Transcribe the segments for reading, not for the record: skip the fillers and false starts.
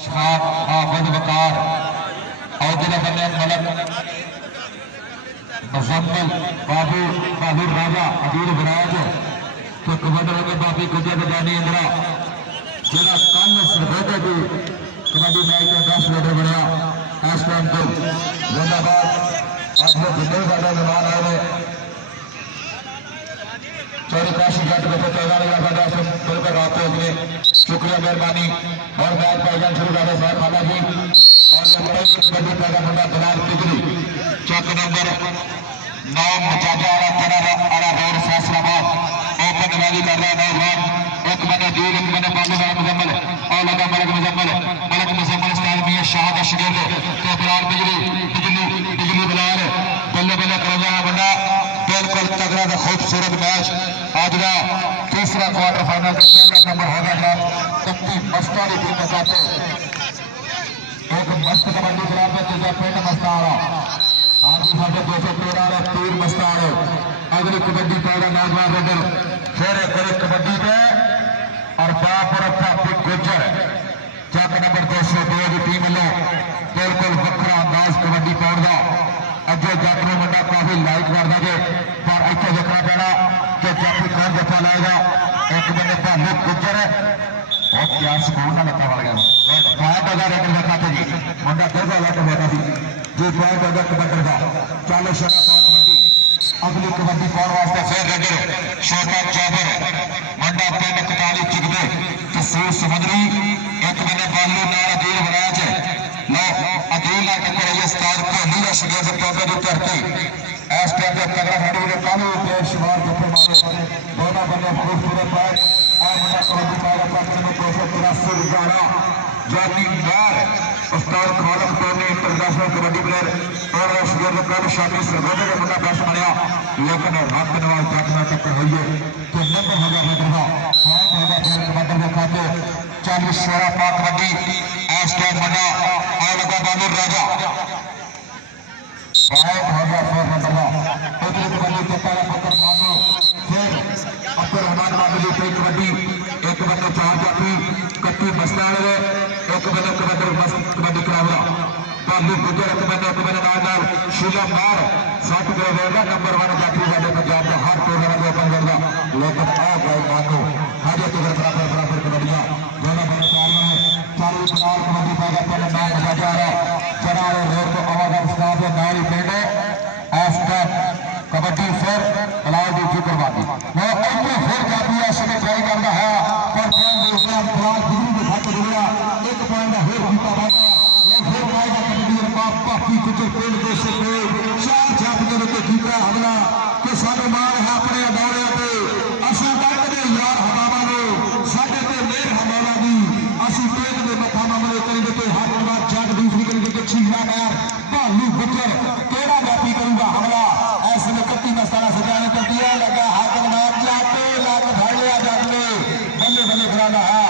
हाफिज वकार औजला बने मलक मुजम्मिल बाबू बाबू राजा अदील बराज तो कबड्डी के बाबी गुजर बजानी इंदिरा जिला कल सरबोधे की कबड्डी मैच में 10 लीडर बनया इस टाइम को जिंदाबाद आज वो जितने ज्यादा मेहमान आए हुए चौरी काशी जट में पैदा लगा था बिल्कुल रात को अगले शुक्रिया मेहरबानी और मैच भाईजान शुरू कर रहे खाना जी और कबड्डी पैदा मुंडा दलाल तिगरी चौक नंबर 9 मचाजा रोड फैसलाबाद ओपन वाली कर रहा है नौजवान एक बने दूर एक बने बाबू मुजम्मल और लगा मलक मुजम्मल स्टाइल में शाह का शिगिर तो फिलहाल बिजली बलाल बल्ले बल्ले कर रहा बंदा बिल्कुल तगड़ा व खूबसूरत मैच आज का तीसरा क्वार्टर फाइनल नंबर होगा कत्ती मस्तारी टीम के साथ एक मस्त कबड्डी खिलाफ है तीजा पिंड मस्तारा आज भी साढ़े 213 तीर मस्तार अगली कबड्डी पैदा नौजवान रेडर फिर एक कबड्डी पे और बापर गुजर चक नंबर 202 की टीम लो बिल्कुल वखरा अंदाज कबड्डी पाउण का अजय जट ने मुंडा काफी लाइक करता है पर इतने देखना पैना कि जाफी कौन जफा लाएगा एक बंदे भालू गुजर और क्या सुकून ना लगा वाल गया फायर पैदा रेडर का खाते जी मुंडा दो लट बैठा थी जो फायर पैदा कबड्डी का चालो शरा कबड्डी अगली कबड्डी पाउण वास्ते फिर रेडर छोटा जाबर मुंडा पिंड कटाली चिकदे तहसील समंदरी एक बंदे भालू नाल अदील बराज लो अदील ना टक्कर ये स्टार कोहली का शिगिर से टोके दी धरती इस टाइम पे तगड़ा खड़ी हुई कानू बेशुमार जफे मारे दोनों बंदे खूबसूरत बैट और मुंडा कबड्डी पाएगा पक्ष में 283 रुपया जाती बार उस्ताद खालक टोनी इंटरनेशनल कबड्डी प्लेयर और शिगिर कल शामी सरगोधे का मुंडा बेस्ट बनया लेकिन रात नवाज जट में टक्कर हुई है तो नंबर होगा रेडर का होगा फिर कबड्डी के खाते 40 16 पाक कबड्डी इस टाइम मुंडा और लगा बाबू राजा कबड्डी के पहला पकड़ मानो फिर अब्दुल रहमान मामूली पे कबड्डी एक बंदे 4 जाफी कत्ती मस्तान एक बंदे कबड्डी करावला बाबू गुजर एक बंदे नाल शीला मार 60 किलो नंबर 1 जाफी वाले पंजाब का हर टूर्नामेंट ओपन करदा लेकिन आ गए मानो हाजे तो बराबर कबड्डियां दोनों बड़े चालू बनाल कबड्डी पैदा पहले नाम बजा जा रहा चरारे रोड को आवाज स्टाफ है नाली पिंड एस्टर कबड्डी फिर अलाउद्दीन जिक्रवादी वो इतने फिर जाती है समय ट्राई करता है पर पॉइंट दूसरा फिलहाल बिजली के खाते जुड़िया एक पॉइंट है फिर जीता बाटा ये फिर आएगा कबड्डी बाकी कुछ पिंड दे सकते चार जातियों के जीता हमला कि सारे मार है अपने दौरे पे असा तक दे यार हमारा लो साडे ते मेर हमारा दी असि पेट दे मथा मामले करेंगे तो हाथ बार जग दूसरी करेंगे तो छीना मार भालू गुजर केड़ा जाती करूंगा हमला ऐसे में कत्ती मस्ताना सजाने करती है लगा हाथ मार जाते लग भर लिया जग ने बल्ले बल्ले कराना है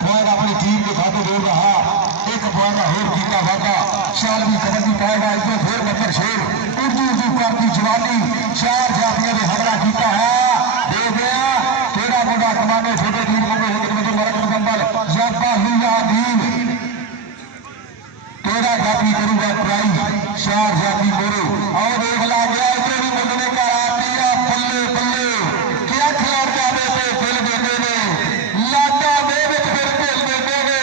पॉइंट अपनी टीम के खाते जोड़ रहा एक पॉइंट होर जीता वाका शाल भी कबड्डी पाएगा इसमें फिर बकर शेर उर्दू करती जवानी 4 जातियों ने हमला किया है दे गया केड़ा मुंडा कमाने छोटे टीम को मरक मुकम्मल या बाहुया दीन केड़ा जाती करूंगा प्राइज 4 जाती मोरो और देख ला गया इसे भी मुंडने का आतिया पल्ले पल्ले क्या खिलाड़ जाने पे फिर देते ने लाटा दे विच फिर खेल देते ने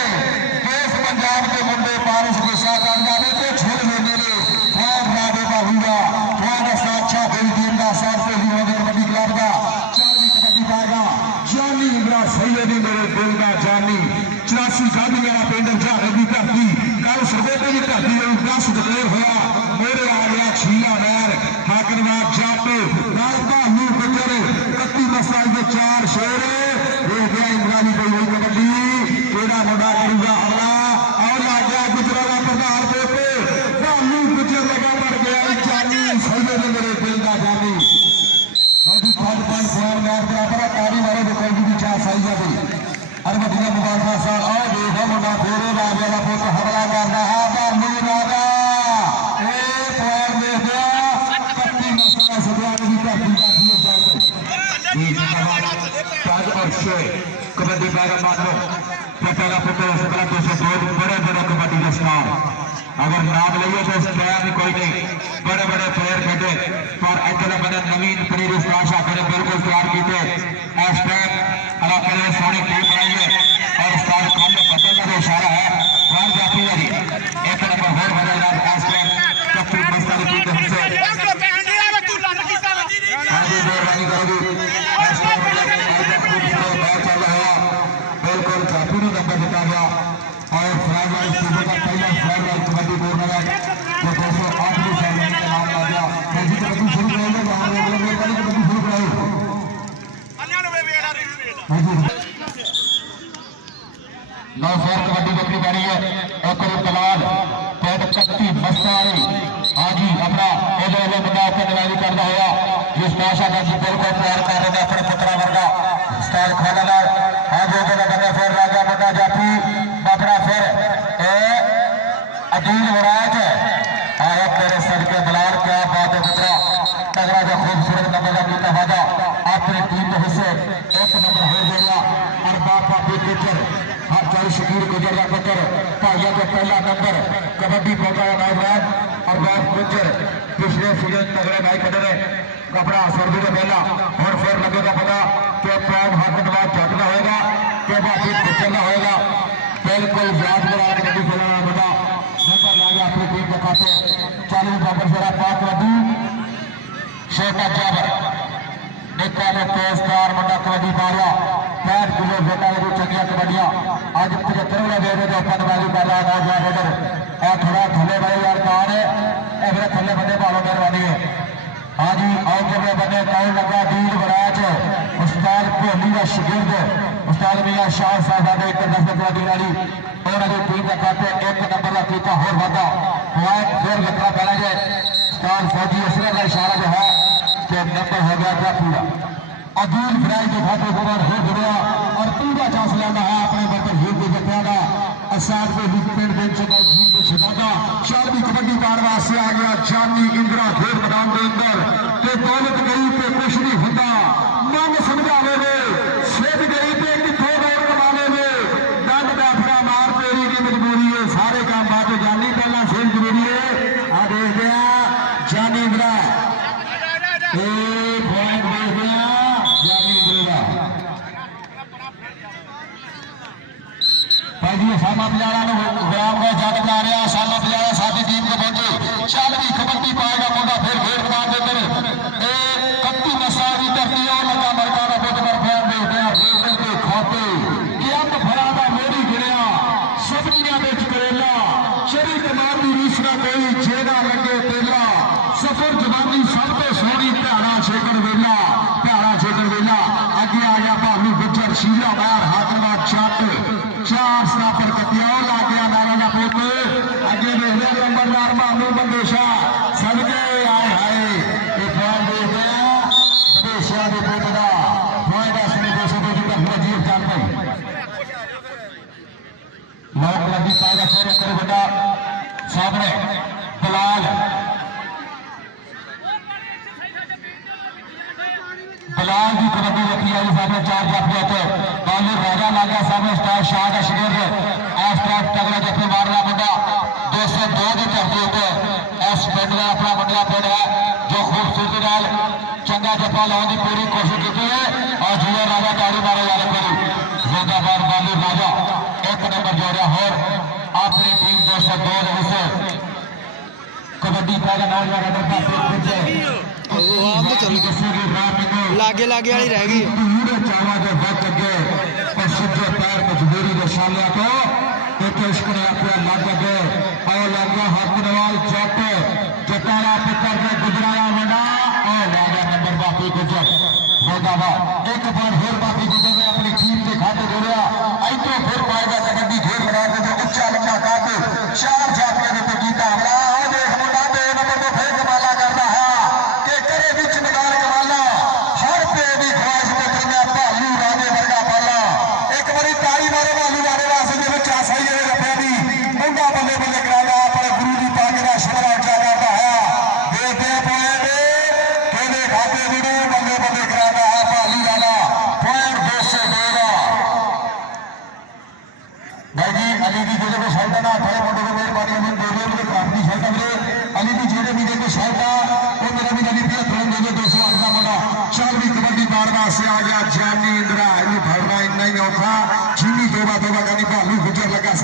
देश पंजाब के मुंडे पारिश के साथ आ जाने पे छोड़ देते ने फौज रावे का हुआ फौज का अच्छा दिल टीम का साथ से ही कबड्डी क्लब का 4वीं कबड्डी पाएगा जानी इंद्रा सैयदी मेरे दिल का जानी 84 गादी मेरा पिंड झाड़े की धरती कल सरबोधे की धरती 10 डिक्लेयर होया मेरे आ गया छीला नहर हाकनवार जट नाल भालू गुजर कत्ती मसाल के 4 शेर देख गया इंद्रानी कोई हुई कबड्डी केड़ा मुंडा करूंगा हमला और आ गया गुजराला प्रधान पे भालू गुजर लगा पड़ गया जानी सैयद मेरे दिल का जानी नौडी 5 पॉइंट मैच बराबर तारी मारे कोई भी चाह सही जाती अरे बढ़िया मुबारक साल आओ देखो मुंडा फेरे राजा का पुत हमला करना है भालू राजा अगर नाम लीए तो स्टैंड कोई नहीं, बड़े बड़े प्लेयर खेले पर इधर मैंने नवीन पनीर स्टाशा करे बिल्कुल तैयार किए इस टाइम इलाके में सोनी टीम बनाई है और स्टार खाली बदलने का इशारा है वन जाती है जी एक नंबर होर बदल रहा है इस टाइम कप्तान मस्तानी टीम के हमसे आगे मेहरबानी करोगी इस टाइम मैच चल रहा है बिल्कुल काफी नंबर जिता गया और फ्लैग सीजन का पहला फ्लैग कबड्डी टूर्नामेंट जो 208वीं सेरेमनी का नाम आ गया कैसी कबड्डी शुरू करेंगे जहां लोग कबड्डी शुरू कराओ नौ सौ कबड्डी देखनी पड़ी है एक तलाल पेट कत्ती मस्तानी आज ही अपना एलो मुंडा कदवाई करता हुआ जिस भाषा का बिल्कुल प्यार कर रहे अपने पुत्रा वर्गा स्टार खाना आज बंदा फिर राजा बंदा जाती अपना फिर अदील मुराद आया तेरे सदके बलाल क्या बात है पुत्रा तगड़ा जो खूबसूरत नंबर का बीता वादा अपनी टीम के हिस्से एक नंबर हो गया और बापा भी गुजर चल शकीर गुजर का पुत्र भाइयों के पहला नंबर कबड्डी पहुंचाया नौजवान और बाप गुजर पिछले सीजन तगड़े भाई कटे अपना सर्दी का पहला और फिर लगेगा पता कि पैन हाथ झटना होगा कि बापी गुजरना होगा बिल्कुल याद करा कबड्डी खेलना बड़ा नंबर ला गया अपनी टीम के खाते 40 नंबर से पांच कबड्डी छोटा जाबर निका ने तेजदार मुंडा कबड्डी मारिया 5 किलो बेटा लगी चंगिया कबड्डियां आज 75 दे रहे थे पदबाजी कर रहा नौजवान रेडर और थोड़ा थले वाले यार कौन है ऐसे थले बंदे भालो मेहरबानी है हाँ जी और जब बने कौन लगा दील बराज उस्ताद कोहली का शागिर्द उस्ताद मियां शाह साहब एक कबड्डी वाली उन्होंने टीम का खाते एक नंबर का कीता होर वादा पॉइंट फिर लगना पड़ा जाए उस्ताद फौजी असर का इशारा जो है कि नंबर हो गया था पूरा अदील फ्राई के खाते गुबार हो गया और पूरा चांस लेना है अपने बर्तन हिल के जत्यागा असाद को लिखपेड़ दिन चुका जीत के छिपाता 4वीं कबड्डी कारवा से आ गया जानी इंदिरा खेल मैदान के अंदर ते दौलत गई पे कुछ नहीं होता मन समझावे में सेध गई पे कितों दौड़ कमाने में दंड दाफरा मार तेरी की मजबूरी है सारे काम बात जानी पहला सेल जरूरी है आ देख गया जानी इंदिरा सामा बजारा गुलाम का जग जा रहा सामा बजारा साडी टीम के पहुंचे 4वीं कबड्डी पाएगा मुंडा फिर खेल मैदान के अंदर कत्ती नसार की धरती और लगा मरका का पुत पर फैन देखते हैं खेलने के खाते कि अंब भरा का मोड़ी गिरिया सब्जियां बेच करेला चरी कमार की रीस का कोई छेड़ा लगे तेला सफर जवानी सब तो सोनी प्यारा छेकड़ वेला अगे आ गया भालू गुजर शीला बाहर हाथरवा चट 4 स्टापर कतिया ला गया नारा का पुत्र अगे देखते नंबरदार भालू बंदेशा सदके आए हाय ये पॉइंट देख गया बंदेशा के पुत्र का पॉइंट असली 200 का फजीर चल गई लोग लगी पाएगा फिर करो बेटा सामने बलाल की कबड्डी रखी है सामने 4 जाफिया तो बालू राजा लागा सामने स्टार शाह का शिगिर्द स्टार तगड़ा जफे मारना मुंडा 202 की धरती पर इस पिंड का अपना मुंडा पिंड है जो खूबसूरती नाल चंगा जफा लाने की पूरी कोशिश की है और जुआ राजा ताड़ी मारे जा रहे जिंदाबाद बालू राजा एक नंबर जोड़िया होर अपनी टीम 202 हिस्से कबड्डी पहला नौजवान लागे लागे वाली रह गई पैर मजबूरी के सालिया को एक इश्क ने अपना लग गए और लगा हक नवाल जट जटारा पुत्र के गुजराया मुंडा और लागा नंबर बाकी गुजर जिंदाबाद एक बार फिर बाकी गुजर ने अपनी टीम के खाते जोड़िया इधरों फिर पाएगा कबड्डी खेल बना के जो उच्चा लंबा काटे 4 जाफिया ने तो जीता हमला देख मुंडा 2 नंबर को फिर कमाला करता है कि करे बिच निकाल कमाला हर पे भी ख्वाहिश में करना भालू राजे वर्गा पाला एक बारी ताली मारे भालू वाले वास्ते जो चासा ही रफे दी मुंडा बंदे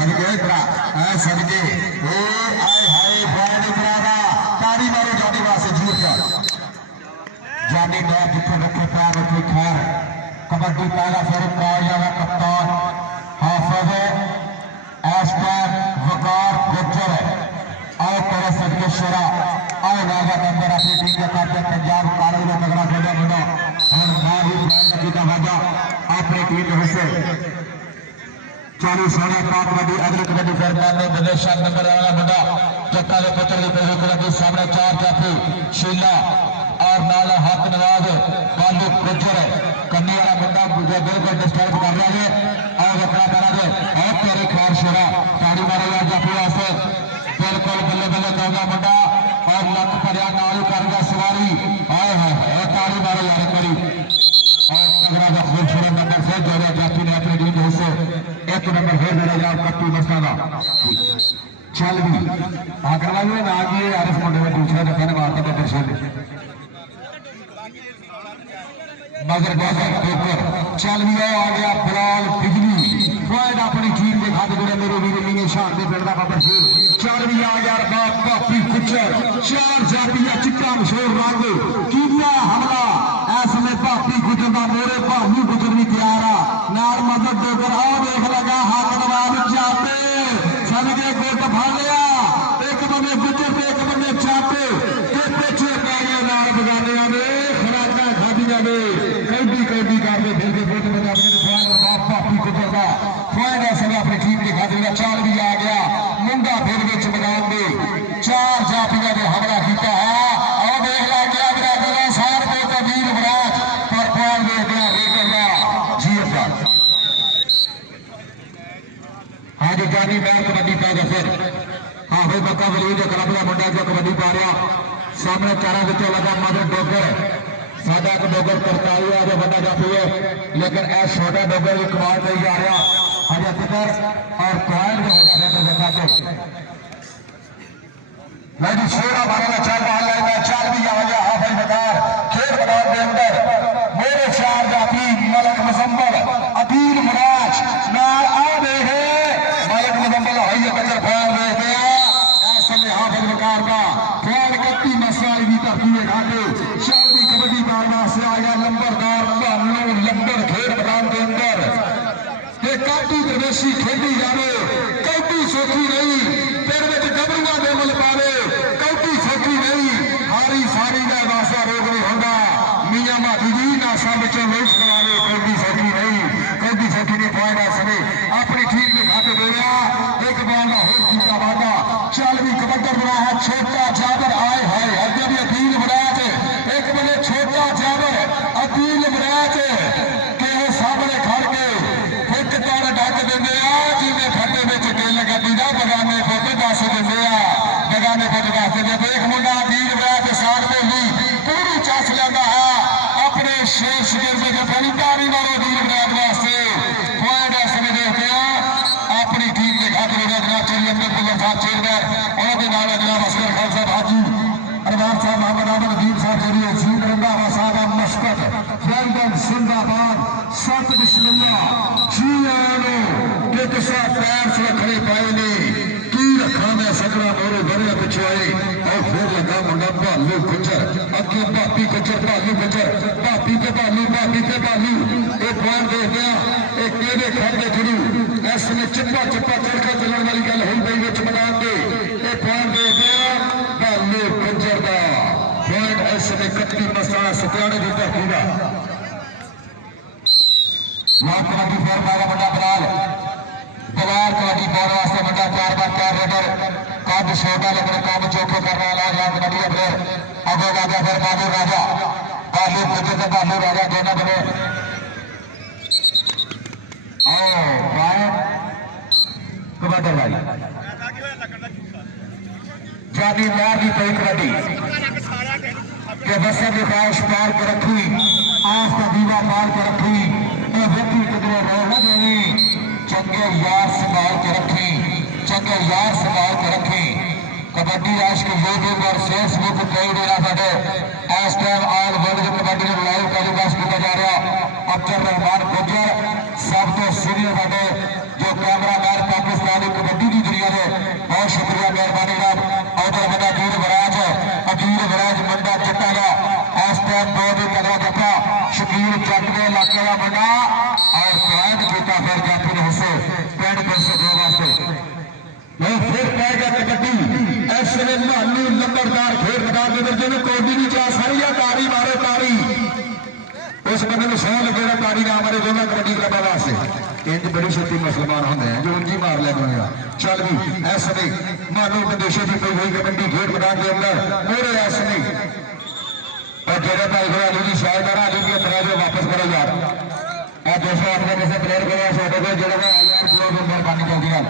सदके सदके आए हाय पॉइंट इकरा ताड़ी मारो जानी वास्ते जीत जानी मैं जिथे रखे पैर रखे खैर कबड्डी पहला फिर कामयाब कप्तान हाफिज एस्टर वकार गुज्जर आओ तेरे सदके शेरा आओ राजा नंबर अपनी टीम के करते पंजाब कॉलेज में तगड़ा खेला मुंडा और मैं ही पॉइंट जीता वाजा अपनी टीम के हिस्से चालू सोने पाक कबड्डी अगली कबड्डी फिर मारने विदेशा नंबर वाला मुंडा जट्टा के पुत्र की पहली कबड्डी सामने चार जाफी शीला और नाला हक नवाज बालू गुज्जर कन्नी वाला मुंडा जो बिल्कुल डिस्टर्ब कर रहा है और अपना करा दे और तेरे खैर शेरा ताड़ी मारो यार जाफी वास्ते बिल्कुल बल्ले बल्ले कहना मुंडा और लक भरिया नाल कर गया सवारी आए है ताड़ी मारो यार करी और तगड़ा का खूबसूरत नंबर से जोड़े जाफी ने अपनी टीम के हिस्से एक नंबर फिर मेरे यार कप्पू मस्ता का चल भी आकर वाले ना आगे आरिफ मुंडे में दूसरा दफा ने मारता है दर्शन मगर पेपर चल भी आ गया बिलाल बिजली पॉइंट अपनी टीम के खाते जोड़े मेरे वीर लिए शान दे पिंड का बाबर शेर चल भी आ गया बाप पापी गुज्जर चार जातिया चिट्टा मशहूर रंग कीजिया हमला ऐसे पापी गुज्जर का मेरे भालू गुज्जर भी तैयार आ नाल मदद देकर आओ देख लगा हाथ नवाज चापे सदके गोट फड़ लिया एक बंदे गुज्जर एक बंदे चापे के पीछे पै गए नाल बगानिया ने खराका खादिया ने कैदी करते फिर भी बहुत बंदा अपने और बाप पापी गुज्जर का पॉइंट ऐसे अपनी टीम के खाते चाल भी आ गया मुंडा फिर विच मैदान में चार जाफिया ने हमला किया है और देख ला गया बिरादरा सार को तबीर बराज पर पॉइंट दे दिया रेकर का जीएफ हाँ जो जानी मैं कबड्डी पाएगा फिर हाँ भाई बक्का वलीद कलबला मुंडा जो कबड्डी पा रहा सामने चारा बच्चों लगा मदद डोगर साडा एक डोगर करताई है जो बंदा जाफी है लेकिन यह छोटा डोगर भी कमाल नहीं जा रहा हजे तिकर और पॉइंट जो होगा फिर देखा तो मैं जी शेरा मारेगा चल बाहर लाएगा चाल भी आ गया हाफिज बकार खेल मैदान के अंदर मेरे चार जाफी मलक मुजम्मल अदील मुराज नाल आ देखे मलक मुजम्मल हई कचर फैल देते हैं ऐसे में हाफिज बकार का फैल कत्ती मसला भी तरकीब खाते शादी कबड्डी मारना से आया नंबरदार लंबर खेल मैदान के अंदर ये काटी प्रवेशी खेली जावे कौटी सोखी नहीं पेड़ में गबरुआ दे मुल पावे कौटी सोखी नहीं हारी सारी का वासा रोग नहीं होगा मियां माटी जी नासा बच्चों लोग करावे कौटी सोखी नहीं पॉइंट समय अपनी टीम में खाते दे रहा एक बॉल का होर जीता वादा चल भी कबड्डी बना है छोटा जाबर आए है अगे भी अकील बराज एक बने छोटा जाबर अकील बराज के सामने खड़ के एक तार डक देंगे जिन्हें खड्डे में गिल गड्डी का बगाने पुत दस देंगे बगाने पुत दस देंगे एक मुंडा अकील बराज साथ में ही पूरी चस लेंदा है अपने शेर शिकरजे के पहली तारी मारो अकील बराज वास्ते पॉइंट ऐसे देखते हैं अपनी टीम के खाते जनाब चेयरमैन पुलिस साहब चेयरमैन और जनाब असगर खान साहब हाजी अरमान साहब मोहम्मद अहमद अदीब साहब जरिए जीत रंगावा साहब मशकत फैंडन जिंदाबाद सत बिस्मिल्लाह जी आनो के किसा पैर से खड़े पाए ने की रखा मैं सकड़ा मोरे बड़े पिछे आए और फिर लगा मुंडा भालू गुज्जर अगे भापी गुज्जर भालू गुज्जर भापी पे भालू एक बार देख गया एक केड़े खड़े जुड़ू ऐसे में चिप्पा चढ़कर चलने वाली गल हुई पई विच मैदान के एक बार देख गया भालू गुज्जर का पॉइंट ऐसे में कत्ती मसला सत्याने की धरती का मां कबड्डी फिर पाएगा बड़ा बलाल कबड्डी पाने वास्ते बड़ा 4 बार 4 रेडर कद छोटा लेकिन काम चौके करने वाला है कबड्डी फिर अबो राजा फिर बाबू राजा बालू गुज्जर बालू राजा दोनों बने आओ भाई कबड्डी भाई जानी मार दी पई कबड्डी के बस के ख्वाहिश पाल के रखी आस का दीवा पाल के रखी व्यक्ति कितने रोल न देनी चंगे यार संभाल के रखी कबड्डी आज के यूट्यूब और फेसबुक कई देना पड़े इस time all world kabaddi live telecast किया जा रहा अब्दुल रहमान गुज्जर सब तो सीनियर बने जो कैमरा मैन पाकिस्तानी होगा कबड्डी क्लबों वास्ते इंज बड़ी छेती मुसलमान होंगे हैं जो उंजी मार लेंगे। चल भी इस समय मानो विदेशों की कोई हुई कबड्डी खेड मैदान के अंदर मेरे इस समय और जेरे भाई को अली की शायद करा अली की तरह जो वापस करो यार और दूसरा अपने किसी प्लेयर को छोटे को जेरे यार जो मेहरबानी जल्दी है।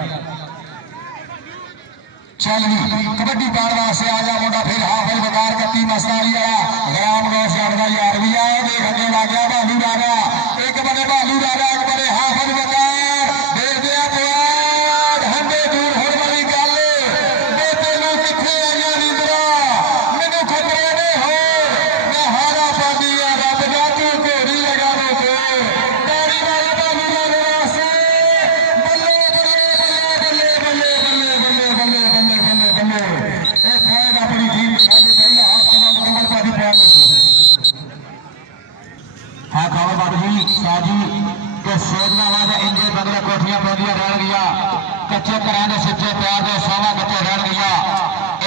चल भी कबड्डी पार वास्ते आ जा मुंडा फिर हाफिज बकार कत्ती मस्तारी वाला राम रोशन का यार भी आया देख अगे लग गया भालू राजा एक बने भालू राजा एक बने हाफिज बकार देख दिया पुआर हंडे दूर होने वाली गल बेटे नु किथे आईया नींदरा मैनू खतरे ने हो मैं हारा पादी है रब दा तू घोड़ी लगा दे तो तारी वाले भालू राजा वास्ते बल्ले बल्ले बल्ले बल्ले बल्ले बल्ले बल्ले अपनी टीम पहला हाफ मुकम्मल पादी प्यार हाँ खाओ बाबू जी साजी के सोचना वाला इंजे बगले कोठियां पौधियां रह गया कच्चे कराने सच्चे प्यार दे सावा कच्चे रह गया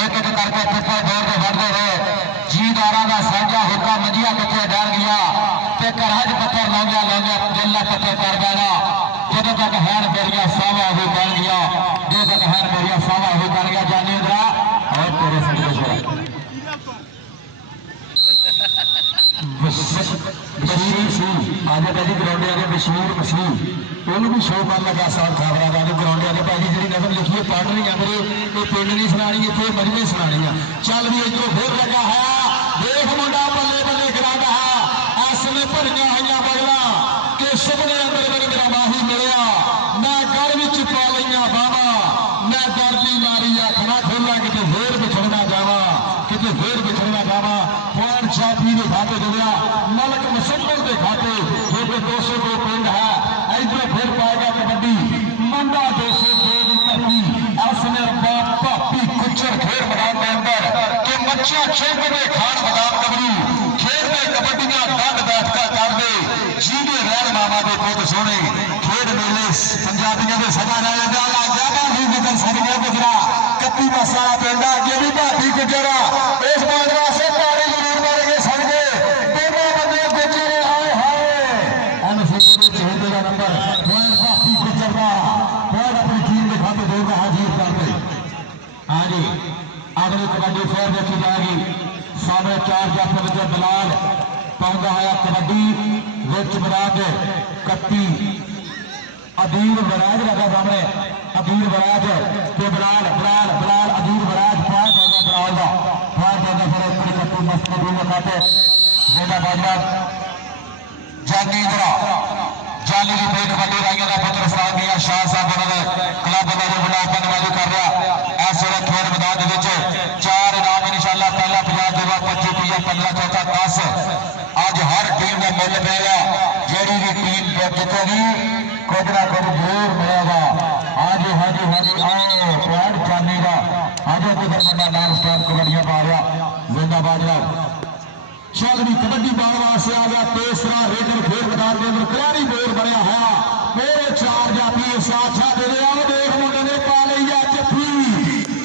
एक एक करके पिछले दौर के बढ़ते रहे जीदारा का साझा हुक्का मंजिया कच्चे डर गया ते करहज पत्थर लौंगिया लौंगिया दिल कच्चे कर देना जो तक हैन मेरिया सावा हुई बन गया जो तक हैन मेरिया सावा हुई बन गया जानी इंद्रा और तेरे संदेश बशीर सिंह आज भाजी ग्राउंड आगे बशीर सिंह ਉਹਨੂੰ भी शो कर लगा साल खबरा का ग्राउंड आगे भाजी जी नजर लिखिए पढ़ रही है मेरे ये पिंड नहीं सुनानी इतने मजमे सुनानी है चल भी इधरों फिर लगा है देख मुंडा बल्ले बल्ले करांदा है इस समय भरिया हुई बगला कि सुपने अंदर मेरे मेरा माही मिलिया मैं गल विच पा लिया बावा मैं दर्दी मारी आखना खोला कि फिर बिछड़ना जावा कि फिर बिछड़ना जावा पॉइंट शाफी के खाते जुड़िया मलक मुसम्मल के खाते जो कि 202 पिंड है इधर फिर पाएगा कबड्डी मंडा 202 की धरती असने भापी कुचर खेल मैदान के अंदर कि मच्छा चौंकने खान मैदान कबड्डी खेल में कबड्डियां दंड बैठका कर दे जीने रैन मामा के पुत सोने खेड मेले पंजाबियों के सदा रह जाएगा ज्यादा नहीं निकल सकते गुजरा कत्ती मसाला पिंड अगे भी भापी गुजरा इस बात वास्ते ताड़ी जरूर मारेंगे सड़के दोनों बंदे गुजरे आए हाय का नंबर भापी गुजरा बहुत अपनी टीम के खाते देगा हाजिर करते हाँ जी अगली कबड्डी फिर देखी जाएगी सामने 4 जप बजे दलाल पाਉਂਦਾ है कबड्डी विच बराज कत्ती अदील बराज लगा सामने अदील बराज के बलाल बलाल बलाल अदील बराज पार पाਉਂਦਾ बलाल का पार पाਉਂਦਾ फिर अपनी कत्ती मस्त दूर खाते बेटा बाजवा जानी इधर जानी की पेट कबड्डी राइया का पुत्र सराज दिया शाह साहब उन्होंने क्लब का जो बड़ा धन्यवाद कर रहा इस वेले खेल मैदान के 4 इनाम इंशाअल्लाह पहला 50 दूसरा 25 तीजा 15 चौथा 10 अज हर टीम का मुल मिलेगा जेड़ी भी टीम जितेगी कुछ ना कुछ जरूर मिलेगा हाँ जी हाँ जी हाँ जी आओ पॉइंट जानी का अज किधर बंदा नाम स्टॉप कबड्डियां पा रहा जिंदाबाद चल भी कबड्डी पाने वास्ते आ गया तीसरा रेडर खेल मैदान के अंदर खिलाड़ी बोर बनया है मेरे 4 जाफी साथ दे रहे हैं देख मुंडे ने पा लिया जफी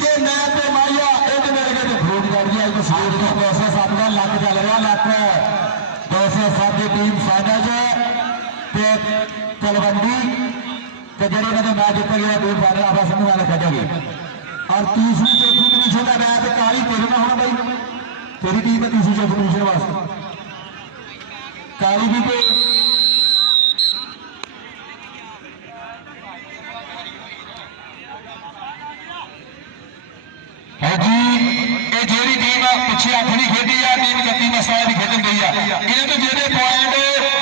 के मैं ते माया एक मेरे के फ्रूट कर दिया एक साइड का 207 का लग चल रहा लग 207 की टीम साझा है ते तलवंडी ते जेड़े ने मैच जीत गया दूर पाने आपस में वाले खेलेंगे और तीसरी चौथी पोजीशन का मैच काली तेरे में होना भाई तेरी टीम है तीसरी चौथी पोजीशन वास्ते काली भी तो है जी ये जेरी टीम पिछले अठ नहीं खेडी है टीम 31 मसाला की खेलन गई है इन्हें तो जेडे पॉइंट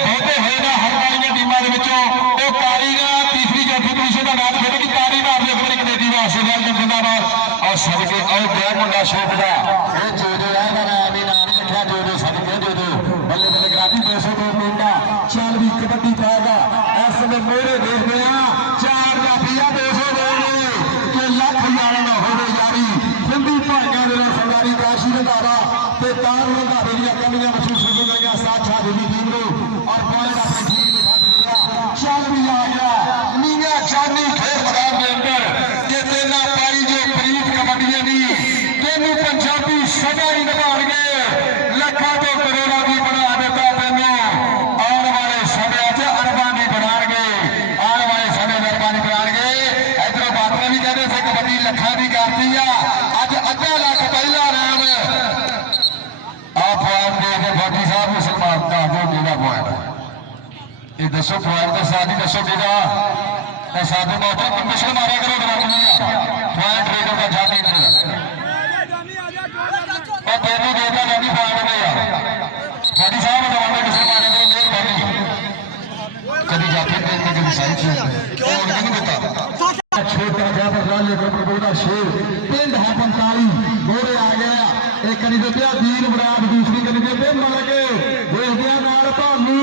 बहुते हुए ना हर वाली टीमों के विचों वो काली का तीसरी चौथी पोजीशन का मैच खेलेगी तारी मार दे एक कनेडी वास्ते वेलकम जिंदाबाद और सदके और गया मुंडा शोक का ये जो जो है ना अभी नाम लिखा जो जो सदके जो जो बल्ले बल्ले ग्राफी 202 मुंडा चल भी कबड्डी पाएगा इस समय मेरे देख रहे हैं 4 जाफिया 202 के लख यारा ना हो यारी सिंधी भाइयों के सरदारी काशी रंधावा ते तार रंधावे दी कमियां महसूस हो गई साथ दी टीम को और पॉइंट अपनी टीम के खाते दिया चल भी आ गया मियां जानी खेल मैदान के अंदर के तेना पाई जो प्रीत कबड्डी नहीं तेनू पंजाबी सदा ही ਲੱਖਾਂ ਦੀ ਕਰਤੀ ਆ ਅੱਜ ਅੱਧਾ ਲੱਖ ਪਹਿਲਾ ਨਾਮ ਆ ਪੁਆਇੰਟ ਦੇ ਕੇ ਬਾਕੀ ਸਾਹਿਬ ਨੂੰ ਸਨਮਾਨ ਕਰ ਦਿਓ ਕਿਹਦਾ ਪੁਆਇੰਟ ਇਹ ਦੱਸੋ ਪੁਆਇੰਟ ਦਾ ਸਾਥ ਹੀ ਦੱਸੋ ਕਿਹਦਾ ਇਹ ਸਾਡੇ ਮੌਕੇ ਤੇ ਮੁਸ਼ਕਲ ਮਾਰਿਆ ਕਰੋ ਡਰਾਉਣੀ ਆ ਪੁਆਇੰਟ ਰੇਡਰ ਦਾ ਜਾਨੀ ਨਹੀਂ ਉਹ ਤੈਨੂੰ ਦੇਦਾ ਜਾਨੀ ਪੁਆਇੰਟ ਦੇ ਯਾਰ ਸਾਡੀ ਸਾਹਿਬ ਡਰਾਉਂਦੇ ਕਿਸੇ ਮਾਰੇ ਕਰੋ ਮਿਹਰਬਾਨੀ कभी जाते थे कभी साइड से और नहीं देता छोटा जाफर लाल कपूर का शेर पिंड है 45 घोड़े आ गया एक करी दे पिया दीन मुराद दूसरी करी दे पे मर के देख दिया नाल भालू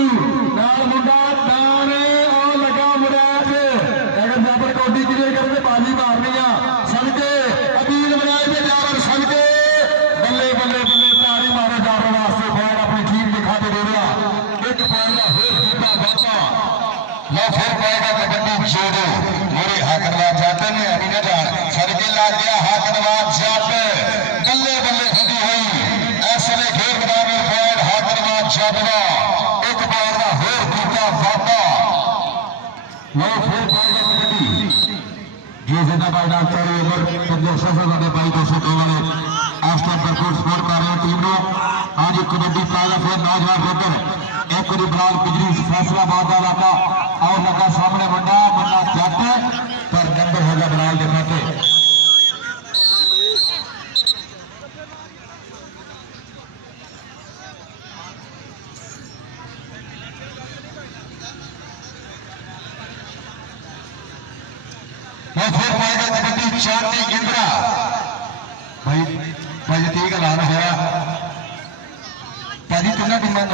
नाल मुंडा दान और लगा मुराद अगर जाफर कौडी क्लियर करके बाजी मारनी आ सदके अबीर मुराद पे जाफर सदके बल्ले बल्ले बल्ले तारी मारे जाफर वास्ते पॉइंट अपनी टीम दिखा दे रहा एक पॉइंट का होर कीता बाता लो फिर पाएगा कबड्डी छोड़ो मोरे हाकरवा जाते ने अभी न जान सदके ला गया हाकरवा जाते बल्ले बल्ले खुदी हुई ऐसे ने खेल मैदान में पॉइंट हाकरवा जाबला एक बार का होर कीता बाता लो फिर पाएगा कबड्डी ये जिंदाबाद डॉक्टर ओवर 500 से ज्यादा 2200 वाले आस्था पर स्पोर्ट कर रहे टीम नो आज कबड्डी पाएगा फिर नौजवान रबर एक बारी बलाल बिजली फैसलाबाद का इलाका और लगा सामने बंदा बंदा जट पर नंबर होगा बलाल के खाते फिर पाएगा कबड्डी चांदी इंद्रा भाई भाई ठीक ऐलान होया भाजी कितना डिमांड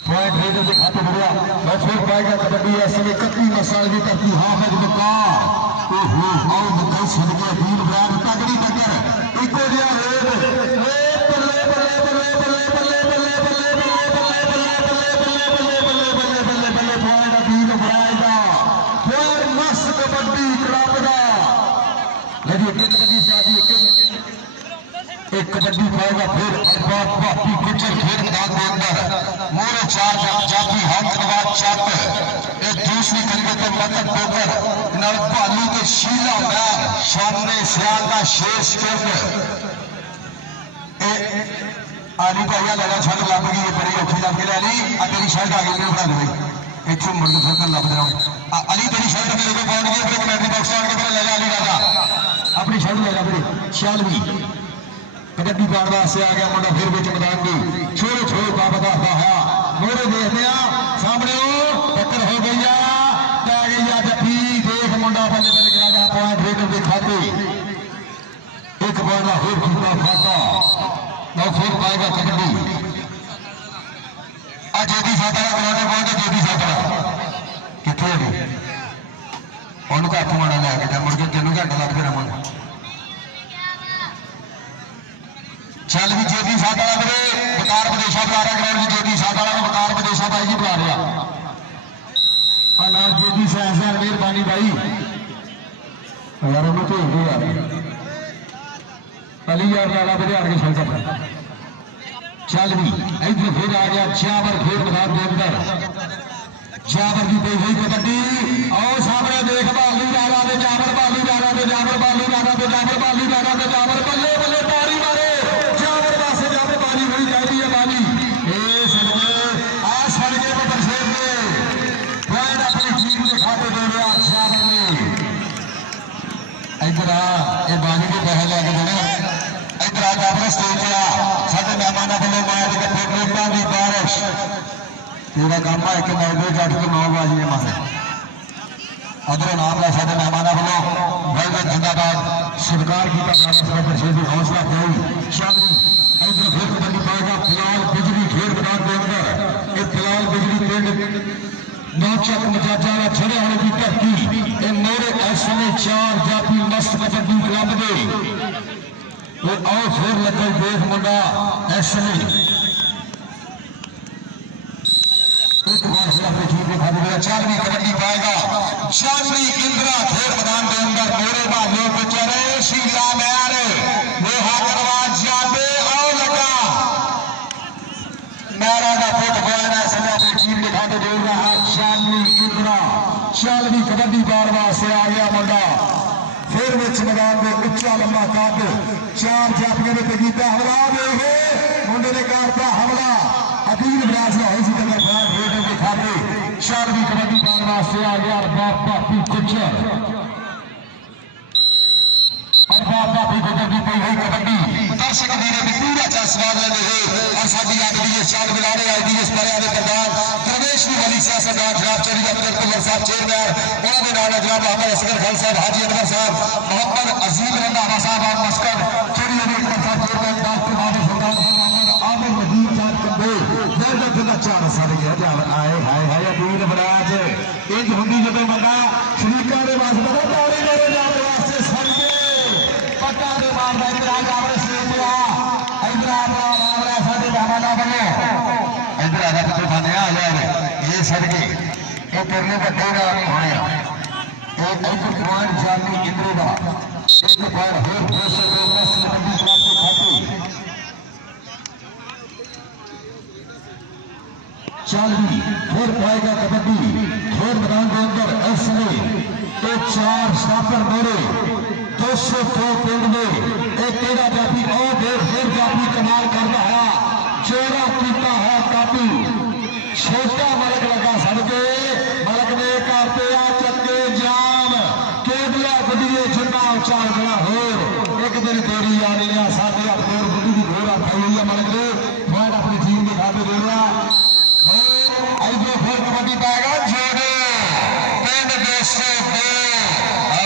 पॉइंट रेडर के खाते बढ़िया मैं फिर पाएगा कबड्डी ऐसे 31 साल की धरती हाफिज मुकार ओहो और मुकर सदके दीन बराबर तगड़ी टक्कर इको जिया रेड बल्ले बल्ले बल्ले बल्ले बल्ले बल्ले बल्ले बल्ले बल्ले बल्ले बल्ले बल्ले पॉइंट दीन बराबर फिर मस्त कबड्डी क्लब का लगी कबड्डी से आदि एक कबड्डी पाएगा फिर बाकी गुजर खेल मैदान के अंदर मोरे चार जाती हाथ नवाज चक एक दूसरी करीबे तो मदद होकर नल भालू के शीला मैर सामने सियाल का शेष कर आली भाइया लगा छड़ लग गई है बड़ी औखी लग गई अली तेरी शर्ट आ गई बना दे भाई इतों मुर्ग फर्क लग रहा अली तेरी शर्ट मेरे को पहुंच गई फिर कमेटी बॉक्स आके फिर ले जा अली राजा अपनी शर्ट ले जा फिर 46 कबड्डी पार वास्ते आ गया मुंडा फिर बिच मैदान की छोड़ो छोड़ो का पता है मोरे देखते हैं सामने टक्कर हो गई आ गई है जफ्फी देख मुंडा बल्ले बल्ले गिरा जा पॉइंट रेडर के खाते एक बार फिर कितना खाता नौ फिर पाएगा कबड्डी आज जेदी सातारा बनाने पहुंचे जेदी सातारा कितने उनका हथ माना लैके मुड़ के 3 घंटे लग गए रमन चल भी जेदी सातारा मेरे बकार प्रदेशा बुला रहा ग्राउंड जेदी सातारा में बकार प्रदेशा भाई जी बुला रहा नाम जेदी सहसा मेहरबानी भाई यार उन्होंने तो हो यार अली यार लाला बरियाड़ के शंकर चल भी इधर फिर आ गया जावर फिर मैदान के अंदर जावर की कोई हुई कबड्डी और सामने देख बालू राजा दे जावर बालू राजा दे जावर बालू राजा दे जावर बालू राजा दे जावर बल्ले बल्ले तारी मारे जावर पासे जावर बाली हुई जाती है बाली ए सदके आ सदके पर बरसेर ने पॉइंट अपनी टीम के खाते दे दिया जावर ने इधर आ ये बाली के पैसे लेके देने इधर आ जावर स्टेज पे आ साडे मेहमानां वालों मैच के प्लेटां दी बारिश तेरा काम है कि 9 बजे 8 to 9 बजे मारे अदर नाम ला साडे मेहमानां वालों वेलकम जिंदाबाद सरकार की का बरसेर दी हौसला अफजाई शामिल इधर फिर कबड्डी पाएगा फिलहाल बिजली खेल मैदान के अंदर ये फिलहाल बिजली पिंड नौचक मजाजा छड़े वाले की धरती ये मोरे ऐसे 4 जाती मस्त कबड्डी क्लब दे वो आओ फिर लगे देख मुंडा ऐसे एक बार फिर अपनी टीम के खाते में चांदनी कबड्डी पाएगा चांदनी इंदिरा खेल मैदान के अंदर मोरे भालू बेचारे शीला मैर लोहा करवा जाते आओ लगा मैरा का फुटबॉल है समय अपनी टीम के खाते जोड़ रहा है चांदनी इंदिरा चांदनी कबड्डी बार वास्ते आ गया मुंडा फिर फिर विच मैदान के उच्चा लंबा कद 4 जाफियां ने किया हमला मुंडे ने करता हमला अदील बराज है इसी तरह बैट रेडर के खाते 4वीं कबड्डी पाने वास्ते आ गया अरबाब पापी गुज्जर की पई हुई कबड्डी दर्शक मेरे में पूरा चा स्वाद लेते हुए और साडी याद भी ये चाल मिलाने आई थी इस तरह के प्रधान प्रवेश वाली सियासतदान जनाब चौधरी अब्दुल कुल्लर साहब चेयरमैन उन्होंने नाम जनाब मोहम्मद असगर खान साहब हाजी अनवर साहब मोहम्मद अजीम रंधावा साहब और मस्कर चौधरी अब्दुल साहब चेयरमैन डॉक्टर मोहम्मद सुल्तान मोहम्मद आमिर वजीर साहब कंबे जल्द फिर चार सारे आए हाय हाय अदील बराज इंज हुंदी जदों बंदा शरीका दे वास्ते बड़ा ताड़ी मेरे जाने वास्ते सड़के पक्का दे मारदा इधर आ जावे सेटिया इधर आ साडे दामादा बने इधर आ जा खाने आ यार ये सड़के ये तेरे बड़े का नहीं होने एक इधर पॉइंट जानी इंद्र दा एक पॉइंट होर प्रेशर को मस्त कबड्डी क्लब के खाते चाली फिर पाएगा कबड्डी खेल मैदान के अंदर ऐसे तो 4 स्टापर मेरे 200 पिंड में एक तेरा जाती और फिर जाती कमाल कर रहा चेहरा पीता है कापी छोटा मलक लगा सड़के मलक ने करते आ चक्के जाम केबला गुडिये जिन्ना उच्चा बड़ा हो एक दिन तेरी आ रही है साढ़े अपने गुडी की घोड़ा खाई हुई है मलक ने मैं अपनी टीम के खाते दे रहा फिर कबड्डी पाएगा जोड़े पिंड देशों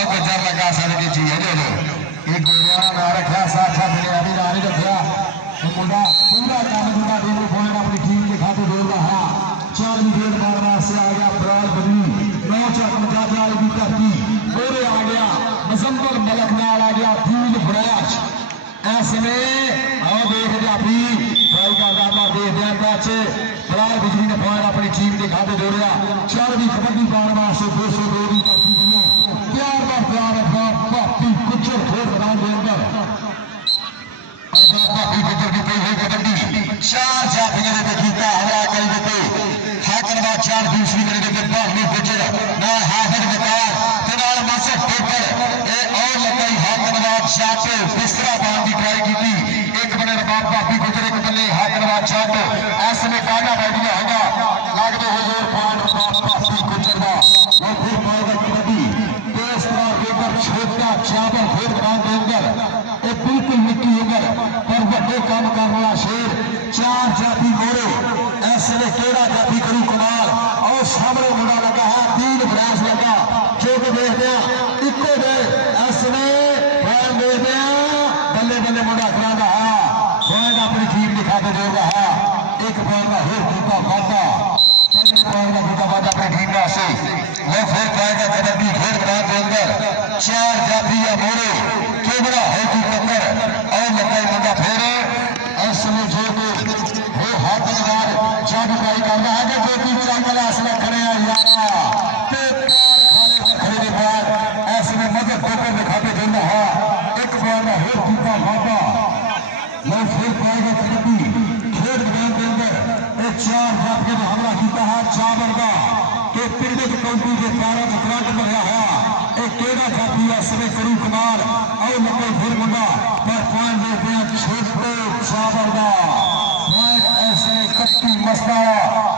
को जर लगा सड़की चाहिए ये गोलियां ना रखा साथ साथ बिरयानी ना नहीं रखा मुंडा पूरा काम मुंडा दो पॉइंट अपनी टीम के खाते दे रहा 4वीं गेंद मारने से आ गया बराल बनी 9 चक मजाज वाली की धरती बोरे आ गया मुजम्मल मलक नाल आ गया फूल बराज ऐसे में आओ देख जाफी ट्राई कर रहा देख दिया मैच बराल बिजली ने पॉइंट अपनी टीम के खाते दे रहा 4वीं कबड्डी पाने वास्ते 202 की धरती प्यार का प्यार पापी गुज्जर खेल मैदान के अंदर पापी गुज्जर की पई हुई कबड्डी 4 जाफियां ने किया हमला कर देते हाकनवा 4 दूसरी करे देते पापी गुज्जर ना हाफिज बकार ते नाल मासर ठोकर ए और लगाई हाकनवा जाके बिस्तरा बांध की ट्राई की एक बने रबाब पापी गुज्जर एक बने हाकनवा जाके ऐसे में गाना बैठिया होगा लगते हुए जोर पॉइंट पापी गुज्जर का वो फिर पाएगा कबड्डी छोटा चावल फिर मैदान के अंदर एक बिल्कुल मिट्टी उगर पर बड़े काम करने वाला शेर 4 जाति मोरे ऐसे में केड़ा जाति करू कमाल और सामने मुंडा लगा है 3 बरास लगा जो कि देखते हैं इको दे ऐसे में पॉइंट देखते हैं बल्ले बल्ले मुंडा करा रहा पॉइंट अपनी टीम दिखाते दे रहा एक पॉइंट का फिर कीता वादा पॉइंट का कीता वादा अपनी टीम का से वो फिर पाएगा कबड्डी फिर मैदान के अंदर 4 जाफी या मोरे केवड़ा है की टक्कर और लगाई मुंडा फिर ऐसे में जो कि वो हाथ लगार जादूकारी कर रहा है जो कि चावल असला खड़े हैं यारा ते खाने से खड़े के बाद ऐसे में मदद पेपर दिखाते देना है एक बार में हो कीता वादा वो फिर पाएगा कबड्डी खेल मैदान के अंदर एक 4 जाफी ने हमला किया है चावल का के पिंड काउंटी के पारा में करंट लगा है एक केड़ा जाती है समय करू कमाल और लगे फिर मुंडा पर पॉइंट देते हैं छोटे चावल का पॉइंट ऐसे कट्टी मसला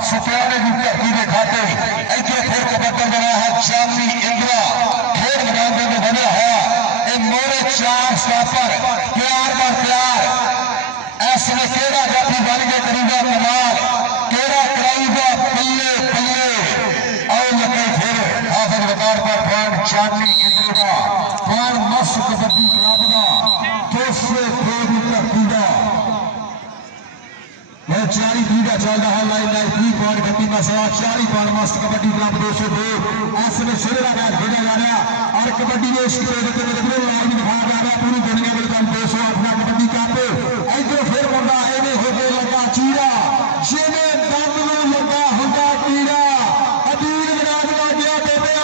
सत्याने की धरती के खाते ऐसे फिर कबड्डी बना है चांदी इंदिरा खेल मैदान में बना है इन मोरे 4 स्टापर प्यार पर प्यार ऐसे में केड़ा जाती बन के करूंगा कमाल केड़ा कराऊंगा पल्ले पल्ले और लगे फिर हाफिज बकार पर पॉइंट चांदी इंद्र का पॉइंट मस्त कबड्डी क्लब का 202 की धरती का मैं 4 का चल रहा लाइन लाइन 3 पॉइंट गति में 4 पॉइंट मस्त कबड्डी क्लब 202 ऐसे में सिर लगा खेला जा रहा और कबड्डी में इसकी वजह से मेरे लाइन में भाग जा रहा पूरी दुनिया में 208 कबड्डी क्लब इधर फिर मुंडा एने होके लगा चीरा जेने दंद में लगा होगा कीड़ा अदील बराज का गया बेबे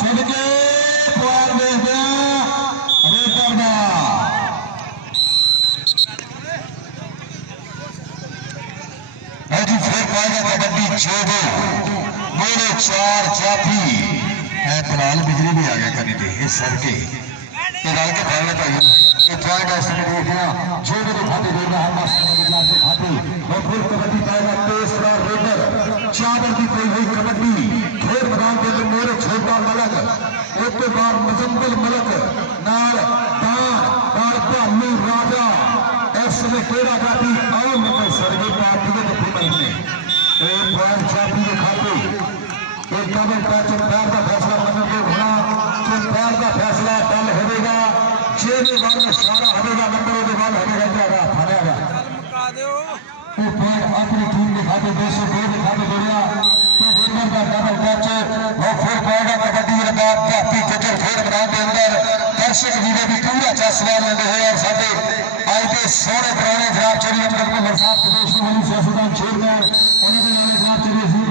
सदके पॉइंट दे दे रेकर दा फिर पाएगा कबड्डी छोड़ो मेरे 4 जाफी है तलाल बिजली भी आ गया कभी दे सर के रल के फैलने चाहिए ये पॉइंट ऐसे में देखना जो मेरे खाते दे रहा है के खाते और फिर कबड्डी पाएगा तीसरा रेडर चादर की कोई हुई कबड्डी खेल मैदान के अंदर मेरे छोटा मलक एक तो बाद मुजम्मिल मलक नाल दार भालू राजा ऐस में केड़ा काटी और नंबर सर्वे पार्टी के दुखी में एक पॉइंट चाबी के खाते एक डबल टच पैर का फैसला बनने के होना कि पैर का फैसला कल होगा छेवें बार में सारा होगा नंबरों के बाद होगा जाएगा थाने वो पॉइंट अपनी टीम के खाते 202 के खाते जोड़िया कि रेडर का डबल टच वो फिर पाएगा कबड्डी रबाब भाती क्रिकेट खेल मैदान के अंदर दर्शक वीरे भी पूरा चस्वा लेंगे हैं और साथे आज के सोने पुराने जनाब चौधरी अब्दुल साहब प्रदेश की वली सियासतदान चेयरमैन उन्होंने नाम जनाब चौधरी